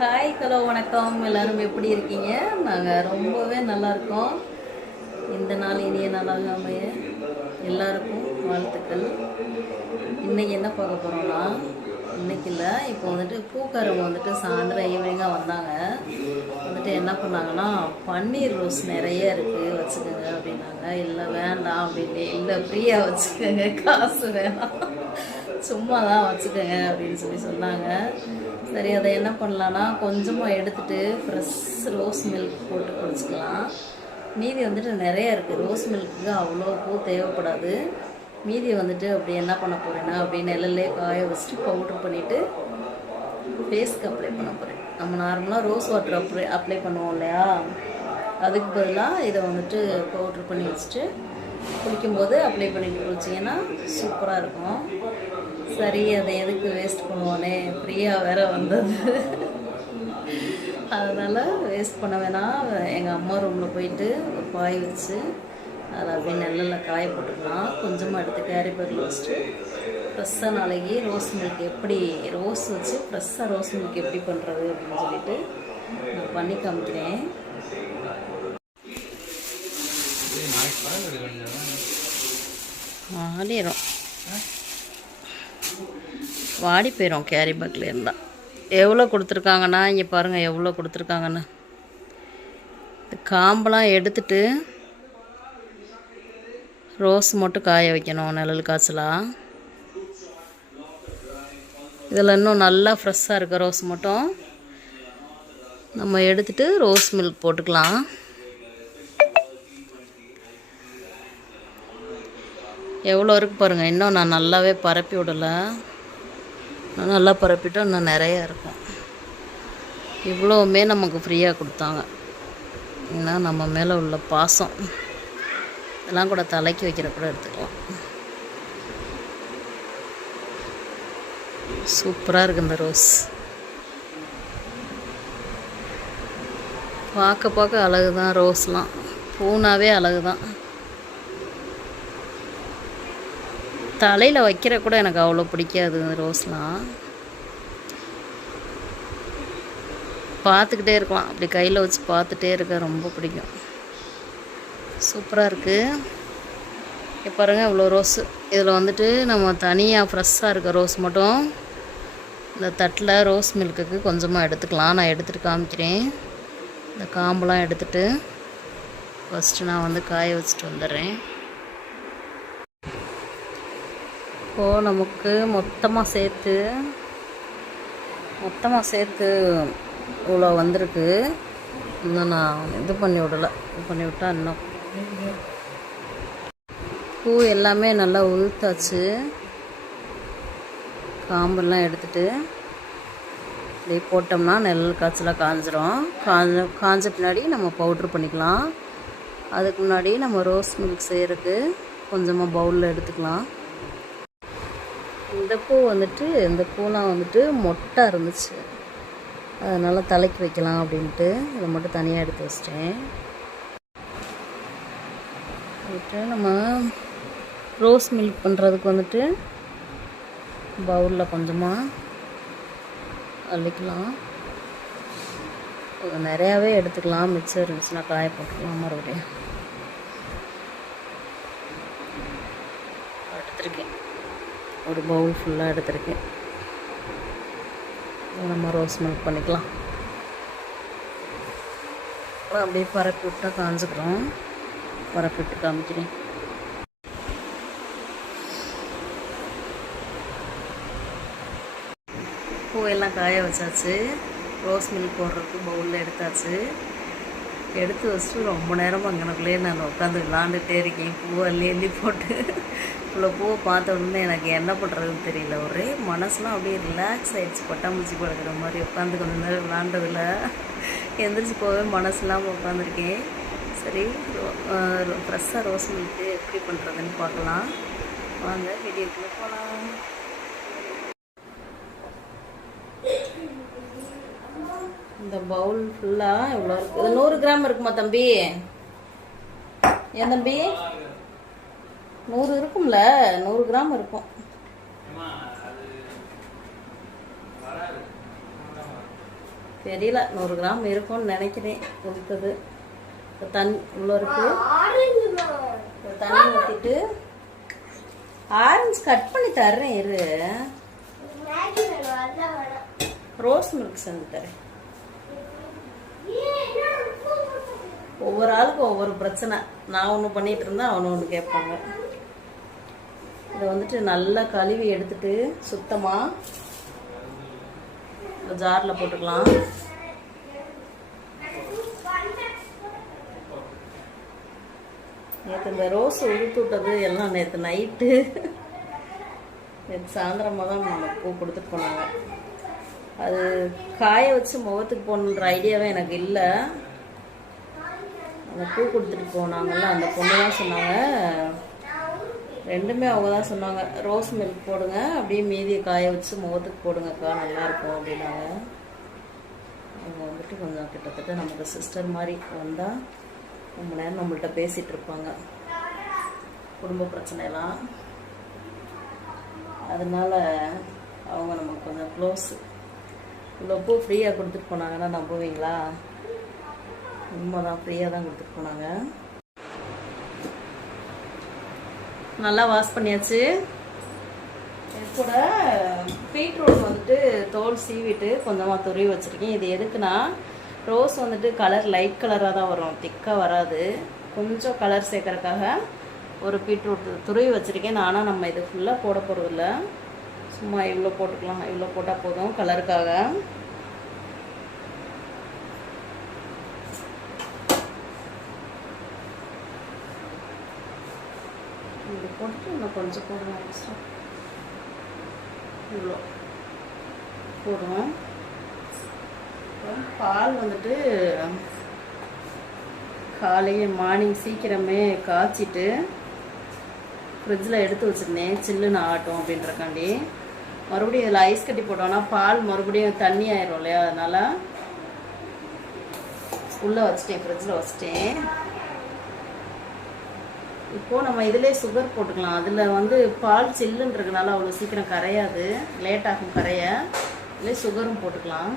Hi hello வணக்கம். எல்லோரும் எப்படி இருக்கீங்க? நாங்கள் ரொம்பவே நல்லா இருக்கோம். இந்த நாள் இனிய நாளாக அமைய எல்லாருக்கும் வாழ்த்துக்கள். இன்றைக்கி என்ன பார்க்க போகிறோம்னா, இன்றைக்கி இல்லை, இப்போ வந்துட்டு பூக்காரவங்க வந்துட்டு சாயந்தரம் ஈவினிங்காக வந்தாங்க. வந்துட்டு என்ன பண்ணாங்கன்னா, பன்னீர் ரோஸ் நிறைய இருக்குது வச்சுக்கோங்க அப்படின்னாங்க. இல்லை வேண்டாம் அப்படின்னு, இல்லை ஃப்ரீயாக வச்சுக்கோங்க, காசு வேணாம், சும்மா தான் வச்சுக்கோங்க அப்படின்னு சொன்னாங்க. சரி, அதை என்ன பண்ணலான்னா, கொஞ்சமாக எடுத்துகிட்டு ஃப்ரெஷ் ரோஸ் மில்க் போட்டு குடிச்சிக்கலாம். மீதி வந்துட்டு நிறைய இருக்குது. ரோஸ் மில்க்கு அவ்வளோ பூ தேவைப்படாது. மீதி வந்துட்டு அப்படி என்ன பண்ண போகிறேன்னா, அப்படியே நிழல்லே காய வச்சுட்டு பவுட்ரு பண்ணிவிட்டு ஃபேஸ்க்கு அப்ளை பண்ண போகிறேன். நம்ம நார்மலாக ரோஸ் வாட்டர் அப்ளை பண்ணுவோம் இல்லையா, அதுக்கு பதிலாக இதை வந்துட்டு பவுட்ரு பண்ணி வச்சுட்டு குளிக்கும்போது அப்ளை பண்ணிட்டு குளிச்சிங்கன்னா சூப்பராக இருக்கும். சரி, அதை எதுக்கு வேஸ்ட் பண்ணுவானே, ஃப்ரீயாக வேற வந்தது, அதனால் வேஸ்ட் பண்ண வேணாம். எங்கள் அம்மா ரூமில் போயிட்டு ஒரு பாய் வச்சு அதை அப்படியே நெல்லில் காய போட்டுக்கலாம். கொஞ்சமாக எடுத்து கேரி பேக்கில் வச்சுட்டு ஃப்ரெஷ்ஷாக நாளைக்கு ரோஸ் மில்க் எப்படி, ரோஸ் வச்சு ஃப்ரெஷ்ஷாக ரோஸ் மில்க் எப்படி பண்ணுறது அப்படின்னு சொல்லிட்டு நான் பண்ணி காமிக்கிறேன். ஆடிடும், வாடி போயிடும் கேரி பேக்கில் இருந்தால். எவ்வளோ கொடுத்துருக்காங்கன்னா, இங்கே பாருங்கள் எவ்வளோ கொடுத்துருக்காங்கன்னு. இந்த காம்பெலாம் எடுத்துட்டு ரோஸ் மட்டும் காய வைக்கணும் நிழல் காய்ச்சலாக. இதில் இன்னும் நல்லா ஃப்ரெஷ்ஷாக இருக்க ரோஸ் மட்டும் நம்ம எடுத்துகிட்டு ரோஸ் மில்க் போட்டுக்கலாம். எவ்வளோ இருக்குது பாருங்கள். இன்னும் நான் நல்லாவே பரப்பி விடலை, நல்லா பரப்பிட்டா இன்னும் நிறையா இருக்கும். இவ்வளோவுமே நமக்கு ஃப்ரீயாக கொடுத்தாங்க. ஏன்னா நம்ம மேலே உள்ள பாசம். இதெல்லாம் கூட தலைக்கு வைக்கிற கூட எடுத்துக்கலாம். சூப்பராக இருக்குது இந்த ரோஸ். பார்க்க பார்க்க அழகு தான் ரோஸ்லாம், பூனாவே அழகு தான். தலையில் வைக்கிற கூட எனக்கு அவ்வளோ பிடிக்காது இந்த ரோஸ்லாம். பார்த்துக்கிட்டே இருக்கலாம், அப்படி கையில் வச்சு பார்த்துட்டே இருக்க ரொம்ப பிடிக்கும். சூப்பராக இருக்குது. இப்போ பாருங்கள் இவ்வளோ ரோஸு. இதில் வந்துட்டு நம்ம தனியாக ஃப்ரெஷ்ஷாக இருக்க ரோஸ் மட்டும் இந்த தட்டில் ரோஸ் மில்க்குக்கு கொஞ்சமாக எடுத்துக்கலாம். நான் எடுத்துகிட்டு காமிக்கிறேன். இந்த காம்பெலாம் எடுத்துகிட்டு ஃபஸ்ட்டு நான் வந்து காய வச்சுட்டு வந்துடுறேன். இப்போது நமக்கு மொத்தமாக சேர்த்து இவ்வளோ வந்திருக்கு. இன்னும் நான் இது பண்ணி விட்டா இன்னும் பூ எல்லாமே நல்லா உளுத்தாச்சு. காம்பெல்லாம் எடுத்துகிட்டு இப்படி போட்டோம்னா நெல் காய்ச்சலாக காஞ்சிரும். காஞ்ச பின்னாடி நம்ம பவுட்ரு பண்ணிக்கலாம். அதுக்கு முன்னாடி நம்ம ரோஸ் மில்க் செய்கிறதுக்கு கொஞ்சமாக பவுலில் எடுத்துக்கலாம். இந்த பூலாம் வந்துட்டு மொட்டை இருந்துச்சு, அதனால் தலைக்கு வைக்கலாம் அப்படின்ட்டு இதை மட்டும் தனியாக எடுத்து வச்சிட்டேன். வந்துட்டு நம்ம ரோஸ் மில்க் பண்ணுறதுக்கு வந்துட்டு பவுலில் கொஞ்சமாக அள்ளிக்கலாம். நிறையாவே எடுத்துக்கலாம். மிச்சம் இருந்துச்சுன்னா காய போட்டுக்கலாம். மறுபடியும் எடுத்துருக்கேன், ஒரு பவுல் ஃபுல்லாக எடுத்துருக்கேன். நம்ம ரோஸ் மில்க் பண்ணிக்கலாம். அப்படியே பரப்பி விட்டால் காஞ்சிக்கிறோம். பரப்பி விட்டு காமிக்கிறேன். பூவெல்லாம் காய வச்சாச்சு. ரோஸ் மில்க் போடுறதுக்கு பவுலில் எடுத்தாச்சு. எடுத்து வச்சுட்டு ரொம்ப நேரமாக அங்கனக்குள்ளேயே நான் உட்காந்து விளாண்டுகிட்டே இருக்கேன். பூவை அள்ளி போட்டு இவ்வளோ பூவை பார்த்த உடனே எனக்கு என்ன பண்ணுறதுன்னு தெரியல. ஒரே மனசுலாம் அப்படியே ரிலாக்ஸ் ஆகிடுச்சு. பட்டாம்பூச்சி படுக்கிற மாதிரி உட்காந்து கொஞ்சம் நேரம் விளாண்டதில் எந்திரிச்சு போகவே மனசுலாம் உட்காந்துருக்கேன். சரி, ஃப்ரெஷ்ஷாக ரோஸ் மில்க்கு எப்படி பண்ணுறதுன்னு பார்க்கலாம் வாங்க, வீடியோக்குள்ளே போகலாம். இந்த பவுல் ஃபுல்லாக இவ்வளோ இருக்குது. இது 100 கிராம் இருக்குமா தம்பி? ஏன் தம்பி 100 இருக்கும்ல? 100 கிராம் இருக்கும். தெரியல 100 கிராம் இருக்கும்னு நினைக்கிறேன். கொடுத்தது தண்ணி இவ்வளோ இருக்கு. தண்ணி ஊற்றிட்டு ஆரஞ்சு கட் பண்ணி தர்றேன். இரு, ரோஸ் மில்க் செஞ்சு தரேன். ஒவ்வொரு ஆளுக்கு ஒவ்வொரு பிரச்சனை. நான் ஒன்று பண்ணிட்டு இருந்தா அவனு ஒன்று கேட்பாங்க. இதை வந்துட்டு நல்லா கழுவி எடுத்துட்டு சுத்தமா ஜாரில் போட்டுக்கலாம். நேற்று இந்த ரோஸ் உடுத்து விட்டது எல்லாம் நேற்று நைட்டு, நேற்று சாயந்தரமாக தான் நம்ம பூ கொடுத்துட்டு போனாங்க. அது காய வச்சு முகத்துக்கு போகணுன்ற ஐடியாவே எனக்கு இல்லை. அந்த பூ கொடுத்துட்டு போனாங்கல்ல, அந்த பொண்ணு தான் சொன்னாங்க, ரெண்டுமே அவங்க தான் சொன்னாங்க, ரோஸ் மில்க் போடுங்க, அப்படியே மீதியை காய வச்சு முகத்துக்கு போடுங்கக்கா, நல்லாயிருக்கும் அப்படின்னாங்க. அவங்க வந்துட்டு கொஞ்சம் கிட்டத்தட்ட நமக்கு சிஸ்டர் மாதிரி வந்தால் ரொம்ப நேரம் நம்மள்கிட்ட பேசிகிட்டு இருப்பாங்க, குடும்ப பிரச்சனைலாம். அதனால் அவங்க நமக்கு கொஞ்சம் க்ளோஸு. இவ்வளோ பூ ஃப்ரீயாக கொடுத்துட்டு போனாங்கன்னா நம்புவீங்களா? உண்மைதான், ஃப்ரீயாக தான் கொடுத்துட்டு போனாங்க. நல்லா வாஷ் பண்ணியாச்சு. இது கூட பீட்ரூட் வந்துட்டு தோல் சீவிட்டு கொஞ்சமாக துருவி வச்சுருக்கேன். இது எதுக்குன்னா, ரோஸ் வந்துட்டு கலர் லைட் கலராக தான் வரும், திக்காக வராது. கொஞ்சம் கலர் சேர்க்கறதுக்காக ஒரு பீட்ரூட் துருவி வச்சுருக்கேன். ஆனால் நம்ம இது ஃபுல்லாக போட போகிறதில்ல, சும்மா இவ்வளோ போட்டுக்கலாம். இவ்வளோ போட்டால் போதும் கலருக்காக. இது போட்டுட்டு இன்னும் கொஞ்சம் போடணும். இவ்வளோ போடுவோம். பால் வந்துட்டு காலையே மார்னிங் சீக்கிரமே காய்ச்சிட்டு ஃப்ரிட்ஜில் எடுத்து வச்சுருந்தேன், சில்லுன்னு ஆகட்டும் அப்படின்றக்காண்டி. மறுபடியும் இதில் ஐஸ் கட்டி போட்டோன்னா பால் மறுபடியும் தண்ணி ஆயிரும் இல்லையா, அதனால் உள்ளே வச்சுட்டேன், ஃப்ரிட்ஜில் வச்சுட்டேன். இப்போது நம்ம இதிலே சுகர் போட்டுக்கலாம். அதில் வந்து பால் சில்லுன்றதுனால அவ்வளோ சீக்கிரம் கரையாது, லேட் ஆகும் கரைய. இதிலே சுகரும் போட்டுக்கலாம்.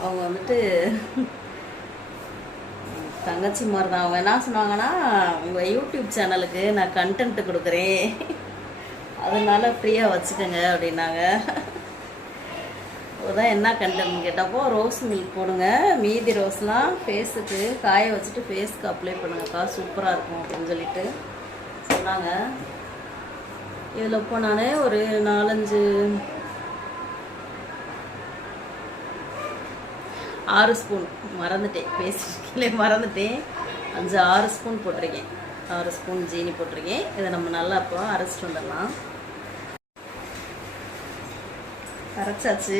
அவங்க வந்துட்டு தங்கச்சி மாதிரி தான். அவங்க என்ன சொன்னாங்கன்னா, உங்கள் யூடியூப் சேனலுக்கு நான் கண்டென்ட் கொடுக்குறேன், அதனால ஃப்ரீயாக வச்சுக்கோங்க அப்படின்னாங்க. அதான் என்ன கண்டென்ட் கேட்டப்போ, ரோஸ் மில்க் போடுங்க, மீதி ரோஸ்லாம் ஃபேஸுக்கு காய வச்சுட்டு ஃபேஸுக்கு அப்ளை பண்ணுங்கக்கா, சூப்பராக இருக்கும் அப்படின்னு சொல்லிட்டு சொன்னாங்க. இதில் இப்போ நான் ஒரு 6 ஸ்பூன் மறந்துட்டேன், பேசிக்கலே மறந்துட்டேன், 5-6 ஸ்பூன் போட்டிருக்கேன். 6 ஸ்பூன் ஜீனி போட்டிருக்கேன். இதை நம்ம நல்லா இப்போ அரைச்சிட்டு வந்துடலாம். அரைச்சாச்சு,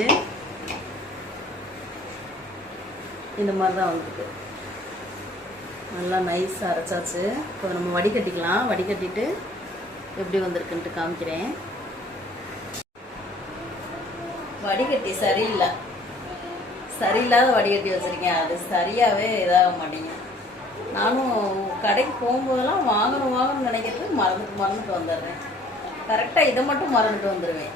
இந்த மாதிரி தான் வந்துருக்கு. நல்லா நைஸாக அரைச்சாச்சு. இப்போ நம்ம வடிகட்டிக்கலாம். வடிகட்டிட்டு எப்படி வந்திருக்குன்ட்டு காமிக்கிறேன். வடிகட்டி சரியில்லாத வடிகட்டி வச்சுருக்கேன். அது சரியாகவே இதாக மாட்டேங்க. நானும் கடைக்கு போகும்போதெல்லாம் வாங்கணும்னு நினைக்கிறது மறந்துட்டு வந்துடுறேன். கரெக்டாக இதை மட்டும் மறந்துட்டு வந்துடுவேன்.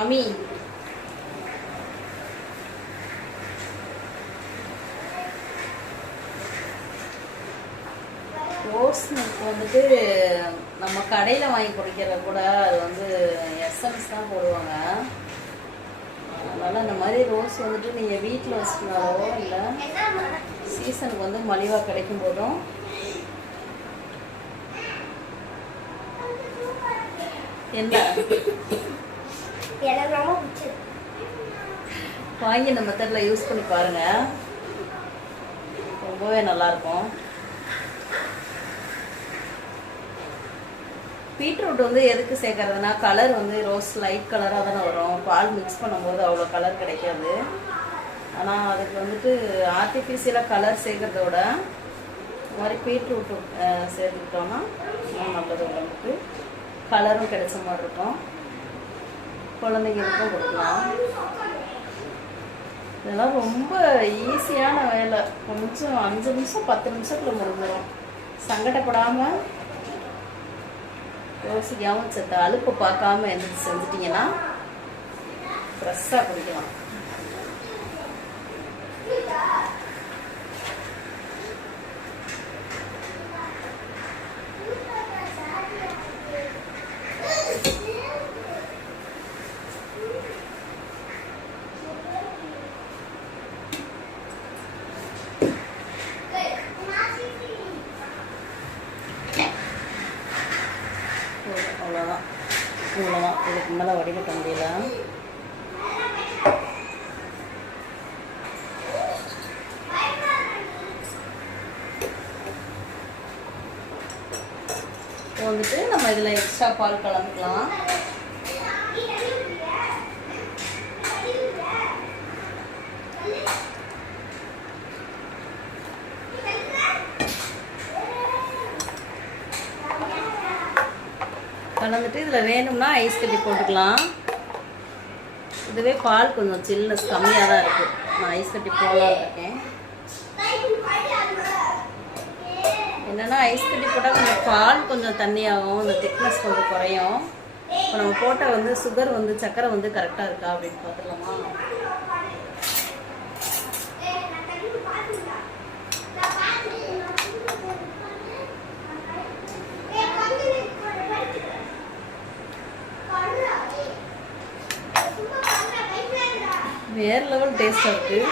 அமி ரோஸ் மில்க் வந்துட்டு நம்ம கடையில் வாங்கி குடிக்கிற கூட அது வந்து எசன்ஸ் தான் போடுவாங்க. அதனால் இந்த மாதிரி ரோஸ் வந்துட்டு நீங்கள் வீட்டில் வச்சுக்கனாலோ இல்லை சீசனுக்கு வந்து மலிவாக கிடைக்கும் போதும் என்ன வாங்கி இந்த மெத்தடில் யூஸ் பண்ணி பாருங்க, ரொம்பவே நல்லாயிருக்கும். பீட்ரூட் வந்து எதுக்கு சேர்க்கறதுனா, கலர் வந்து ரோஸ் லைட் கலராக தானே வரும், பால் மிக்ஸ் பண்ணும்போது அவ்வளோ கலர் கிடைக்காது. ஆனால் அதுக்கு வந்துட்டு ஆர்டிஃபிஷியலாக கலர் சேர்க்கறத விட இந்த மாதிரி மாதிரி பீட்ரூட் சேர்த்துக்கிட்டோன்னா நல்லது உடம்புக்கு. கலரும் கிடைச்ச மாதிரி இருக்கும். குழந்தைங்களுக்கும் கொடுக்கலாம். இதெல்லாம் ரொம்ப ஈஸியான வேலை. கொஞ்சம் 5 நிமிஷம் 10 நிமிஷத்தில் முடிஞ்சிடும். சங்கடப்படாமல் யோசிக்காமல் சத்த அலுப்பு பார்க்காம எந்திரிச்சு செஞ்சிட்டிங்கன்னா ஃப்ரெஷ்ஷாக குடிக்கலாம். அவ்வளோதான், இவ்வளோதான். இதுக்கு மேலே வடிகட்ட முடியல. வந்துட்டு நம்ம இதில் எக்ஸ்ட்ரா பால் கலந்துக்கலாம். கலந்துட்டு இதில் வேணும்னா ஐஸ் கட்டி போட்டுக்கலாம். இதுவே பால் கொஞ்சம் சில்னஸ் கம்மியாக தான் இருக்குது. நான் ஐஸ் கட்டி போடலாம் இருக்கேன். என்னென்னா ஐஸ் கட்டி போட்டால் கொஞ்சம் பால் கொஞ்சம் தண்ணியாகும், இந்த திக்னஸ் கொஞ்சம் குறையும். இப்போ நம்ம போட்ட வந்து சுகர் வந்து சர்க்கரை வந்து கரெக்டாக இருக்கா அப்படின்னு பார்த்துக்கலாமா? வேறு லெவல் டேஸ்ட்டாக இருக்குது.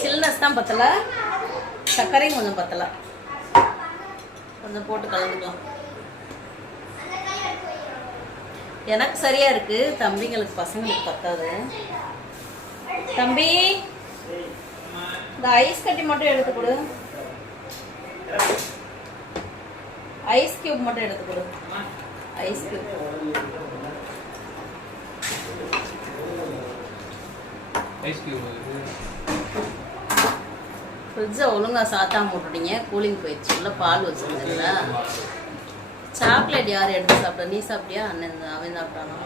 சில்னஸ் தான் பத்தலை, சர்க்கரையும் கொஞ்சம் பத்தலை. கொஞ்சம் போட்டு கலந்துக்கலாம். எனக்கு சரியா இருக்கு, தம்பிங்களுக்கு பசங்களுக்கு பத்தாது. தம்பி இந்த ஐஸ் கட்டி மட்டும் எடுத்து கொடு, ஐஸ் கியூப் மட்டும் எடுத்து கொடு. ஐஸ் கியூப் ஃப்ரிட்ஜை ஒழுங்காக சாத்தாம போட்டுட்டீங்க. கூலிங் போயிடுச்சு. உள்ள பால் வச்சுருந்தீங்களா? சாக்லேட் யார் எடுத்து சாப்பிட்டா? நீ சாப்பிட்டியா? அண்ணன் அவன் சாப்பிட்டானா?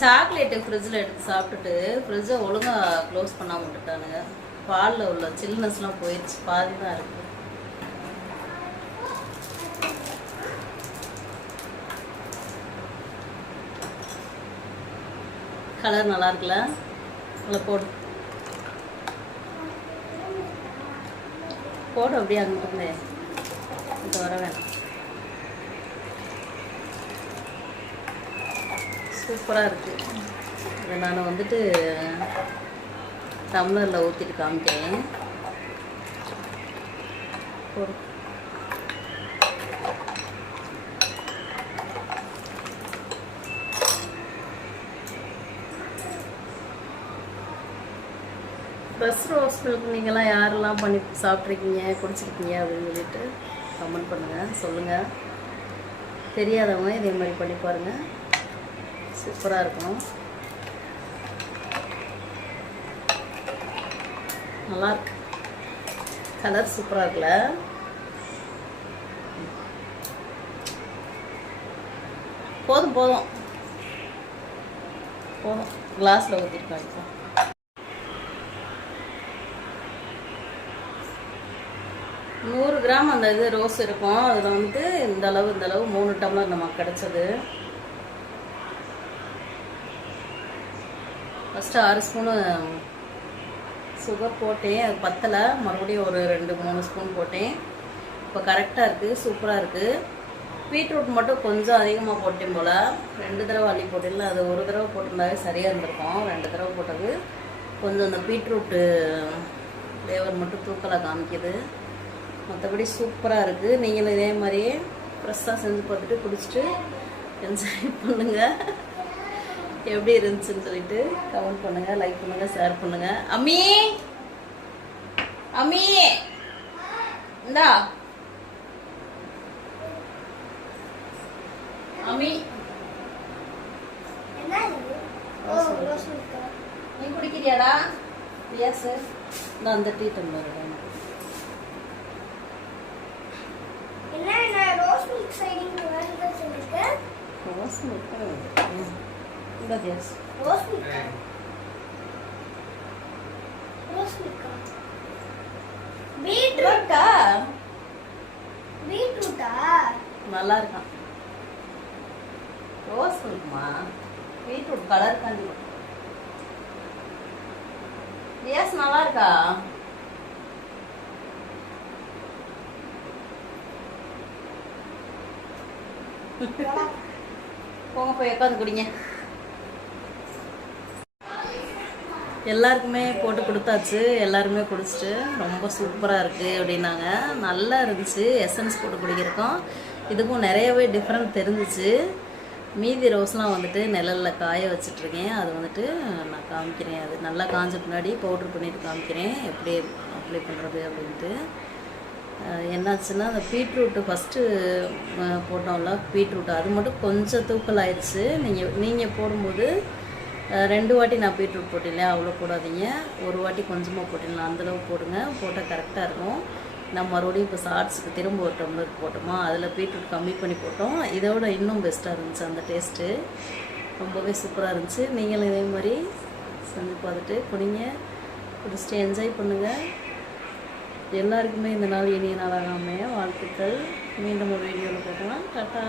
சாக்லேட்டு ஃப்ரிட்ஜில் எடுத்து சாப்பிட்டுட்டு ஃப்ரிட்ஜை ஒழுங்காக க்ளோஸ் பண்ணாமல் விட்டுட்டானுங்க. பாலில் உள்ள சில்னஸ்லாம் போயிடுச்சு. பாதி தான் இருக்குது. கலர் நல்லா இருக்குல்ல? அதில் போடு போடு, அப்படியே அங்கிட்டு இது வர வேணாம். சூப்பராக இருக்குது. இதை நான் வந்துட்டு டம்ளரில் ஊற்றிட்டு காமிக்கிறேன். போடு. ஃப்ரெஷ் ரோஸ் மில்க் நீங்களாம் யாரெல்லாம் பண்ணி சாப்பிட்ருக்கீங்க, குடிச்சிருக்கீங்க அப்படின்னு சொல்லிட்டு கமெண்ட் பண்ணுங்கள், சொல்லுங்கள். தெரியாதவங்க இதே மாதிரி பண்ணி பாருங்கள். சூப்பராக இருக்கும். நல்லாயிருக்கு. கலர் சூப்பராக இருக்குல்ல? போதும் போதும் போதும். கிளாஸில் ஊற்றிருக்கோம். இப்போ 100 கிராம் அந்த இது ரோஸ் இருக்கும். அதில் வந்து இந்த அளவு 3 டம்ளர் நமக்கு கிடச்சது. ஃபஸ்ட்டு 6 ஸ்பூனு சுகர் போட்டேன். அது பத்தலை, மறுபடியும் ஒரு 2-3 ஸ்பூன் போட்டேன். இப்போ கரெக்டாக இருக்குது, சூப்பராக இருக்குது. பீட்ரூட் மட்டும் கொஞ்சம் அதிகமாக போட்டேன் போல். 2 தடவை அள்ளி போட்டில்ல, அது ஒரு தடவை போட்டிருந்தாவே சரியாக இருந்திருக்கும். 2 தடவை போட்டது கொஞ்சம் அந்த பீட்ரூட்டு ஃப்ளேவர் மட்டும் தூக்கலாக காமிக்குது. மற்றபடி சூப்பராக இருக்குது. நீங்களும் இதே மாதிரியே ஃப்ரெஷ்ஷாக செஞ்சு பார்த்துட்டு குடிச்சிட்டு என்ஜாய் பண்ணுங்கள். எப்படி இருந்துச்சுன்னு சொல்லிட்டு கமெண்ட் பண்ணுங்கள், லைக் பண்ணுங்கள், ஷேர் பண்ணுங்கள். அம்மி அம்மி இந்தா அம்மி, நீ குடிக்கிறியாடா? எஸ் சார் நான் அந்த டீ டம்ளர் என்ன ரோஸ் மில்க் சைடிங் வேற சொல்லிருக்கு. ரோஸ் மில்க் இந்த yes rose milk rose milk பீட்ரூட்டா பீட்ரூட்டா நல்லா இருக்கான். ரோஸ் மில்க்மா பீட்ரூட் கலர் காண்டி எஸ் நல்லா இருக்கா. போங்க போய் உட்காந்து குடிங்க. எல்லாருக்குமே போட்டு கொடுத்தாச்சு. எல்லாருமே குடிச்சிட்டு ரொம்ப சூப்பராக இருக்குது அப்படின்னாங்க. நல்லா இருந்துச்சு. எசன்ஸ் போட்டு குடிக்கிறக்கும் இதுக்கும் நிறையவே டிஃப்ரெண்ட் தெரிஞ்சிச்சு. மீதி ரோஸ்லாம் வந்துட்டு நிழலில் காய வச்சிட்ருக்கேன். அது வந்துட்டு நான் காமிக்கிறேன். அது நல்லா காஞ்ச பின்னாடி பவுட்ரு பண்ணிவிட்டு காமிக்கிறேன் எப்படி அப்ளை பண்ணுறது அப்படின்ட்டு. என்னாச்சுன்னா அந்த பீட்ரூட்டு ஃபஸ்ட்டு போட்டோம்ல பீட்ரூட்டு அது மட்டும் கொஞ்சம் தூக்கல் ஆயிடுச்சு. நீங்கள் போடும்போது 2 வாட்டி நான் பீட்ரூட் போட்டேன் அவ்வளோ போடாதீங்க. ஒரு வாட்டி கொஞ்சமாக போட்டீங்களா அந்தளவு போடுங்க. போட்டால் கரெக்டாக இருக்கும். நான் மறுபடியும் இப்போ ஷார்ட்ஸுக்கு திரும்ப ஒரு டம்ளர் போட்டோமா அதில் பீட்ரூட் கம்மி பண்ணி போட்டோம். இதோட இன்னும் பெஸ்ட்டாக இருந்துச்சு. அந்த டேஸ்ட்டு ரொம்பவே சூப்பராக இருந்துச்சு. நீங்களும் இதே மாதிரி செஞ்சு பார்த்துட்டு குடிங்க, குடிச்சிட்டு என்ஜாய் பண்ணுங்கள். எல்லாருக்குமே இந்த நாள் இனிய நாளாக அமைய வாழ்த்துக்கள். மீண்டும் ஒரு வீடியோவில் பார்க்கலாம். டாட்டா.